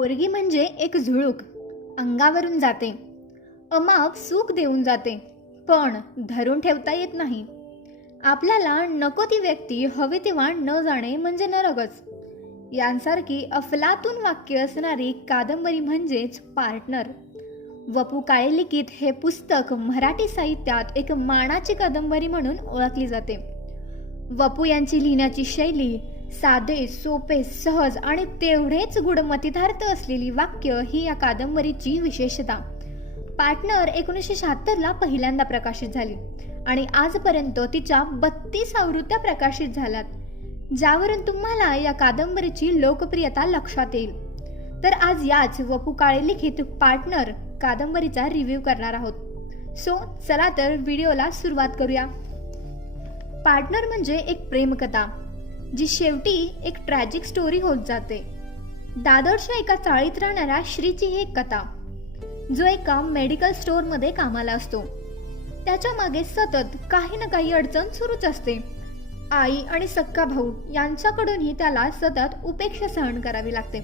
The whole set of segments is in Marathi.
पोरगी म्हणजे एक झुळूक. अंगावरून जाते. अमाप सुख देऊन जाते पण धरून ठेवता येत नाही. आपल्याला नको ती व्यक्ती हवी तेव्हा न जाणे म्हणजे नरकच. यांसारखी अफलातून वाक्य असणारी कादंबरी म्हणजेच पार्टनर वपू काळे लिखित हे पुस्तक मराठी साहित्यात एक मानाची कादंबरी म्हणून ओळखली जाते. वपू यांची लिहिण्याची शैली साधे सोपे सहज आणि तेवढेच गुणमतितार्थ असलेली वाक्य ही या कादंबरीची विशेषता. पार्टनर एकोणीसशे शहात्तरला पहिल्यांदा प्रकाशित झाली आणि आजपर्यंत तिच्या बत्तीस आवृत्त्या प्रकाशित झाल्यात ज्यावरून तुम्हाला या कादंबरीची लोकप्रियता लक्षात येईल. तर आज याच वपू काळे लिखित पार्टनर कादंबरीचा रिव्ह्यू करणार आहोत. सो चला तर व्हिडिओला सुरुवात करूया. पार्टनर म्हणजे एक प्रेमकथा. जी शेवटी एक ट्रॅजिक स्टोरी होत जाते. दादरच्या एका चाळीत राहणाऱ्या श्रीची ही एक कथा. जो एका मेडिकल स्टोअरमध्ये कामाला असतो. त्याच्यामागे सतत काही ना काही अडचण सुरूच असते. आई आणि सक्का भाऊ यांच्याकडूनही त्याला सतत उपेक्षा सहन करावी लागते.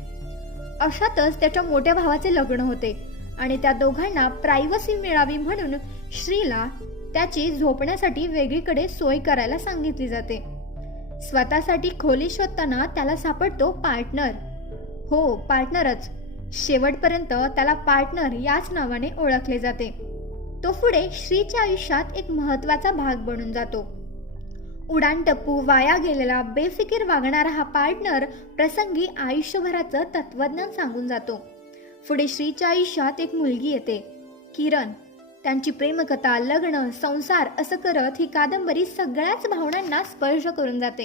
अशातच त्याच्या मोठ्या भावाचे लग्न होते आणि त्या दोघांना प्रायव्हसी मिळावी म्हणून श्रीला त्याची झोपण्यासाठी वेगळीकडे सोय करायला सांगितली जाते. स्वतःसाठी खोली शोधताना त्याला सापडतो पार्टनर. हो पार्टनरच. शेवटपर्यंत त्याला पार्टनर याच नावाने ओळखले जाते. तो पुढे श्रीच्या आयुष्यात एक महत्त्वाचा भाग बनून जातो. उडान टप्पू वाया गेलेला बेफिकीर वागणारा हा पार्टनर प्रसंगी आयुष्यभराचं तत्वज्ञान सांगून जातो. पुढे श्रीच्या आयुष्यात एक मुलगी येते किरण. त्यांची प्रेमकथा लग्न संसार असं करत ही कादंबरी सगळ्याच भावनांना स्पर्श करून जाते.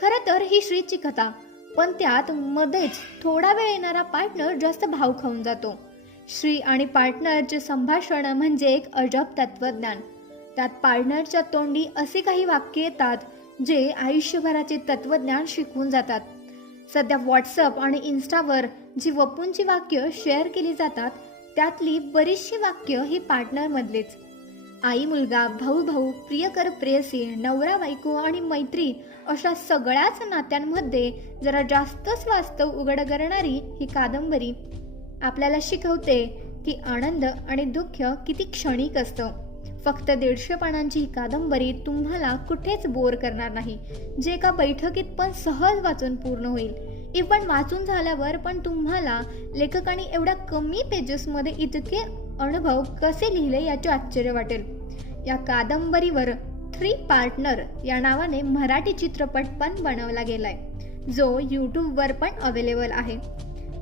खरं तर ही श्रीची कथा पण त्यात मध्येच थोडा वेळ येणारा पार्टनर जास्त भाव खाऊन जातो. श्री आणि पार्टनरचे संभाषण म्हणजे एक अजब तत्वज्ञान त्यात पार्टनरच्या तोंडी असे काही वाक्य येतात जे आयुष्यभराचे तत्वज्ञान शिकवून जातात. सध्या व्हॉट्सअप आणि इन्स्टावर जी वपूंची वाक्य शेअर केली जातात त्यातली बरीचशी वाक्य ही पार्टनरमधलेच आई मुलगा भाऊ भाऊ प्रियकर प्रेयसी नवरा बायको आणि मैत्री अशा सगळ्याच नात्यांमध्ये जरा जास्तच वास्तव उघड करणारी ही कादंबरी आपल्याला शिकवते की आनंद आणि दुःख किती क्षणिक असतं. फक्त दीडशे पानांची ही कादंबरी तुम्हाला कुठेच बोर करणार नाही. जे एका बैठकीत पण सहज वाचून पूर्ण होईल. इव्हन वाचून झाल्यावर पण तुम्हाला लेखकाने एवढ्या कमी पेजेसमध्ये इतके अनुभव कसे लिहिले याचे आश्चर्य वाटेल. या कादंबरीवर थ्री पार्टनर या नावाने मराठी चित्रपट पण बनवला गेलाय. जो यूट्यूबवर पण अवेलेबल आहे.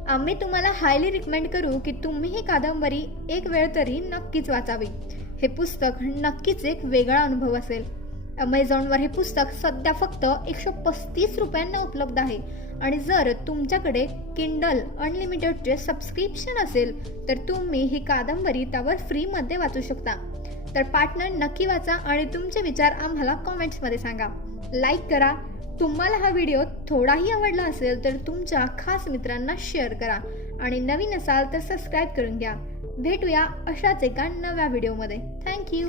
आम्ही तुम्हाला हायली रिकमेंड करू की तुम्ही ही कादंबरी एक वेळ तरी नक्कीच वाचावी. हे पुस्तक नक्कीच एक वेगळा अनुभव असेल. अमेझॉनवर हे पुस्तक सध्या फक्त एकशे पस्तीस रुपयांना उपलब्ध आहे. आणि जर तुमच्याकडे किंडल अनलिमिटेडचे सबस्क्रिप्शन असेल तर तुम्ही ही कादंबरी त्यावर फ्रीमध्ये वाचू शकता. तर पार्टनर नक्की वाचा आणि तुमचे विचार आम्हाला कॉमेंट्समध्ये सांगा. लाईक करा. तुम्हाला हा व्हिडिओ थोडाही आवडला असेल तर तुमच्या खास मित्रांना शेअर करा. आणि नवीन असाल तर सबस्क्राईब करून घ्या. भेटूया अशाच एका नव्या व्हिडिओमध्ये थँक्यू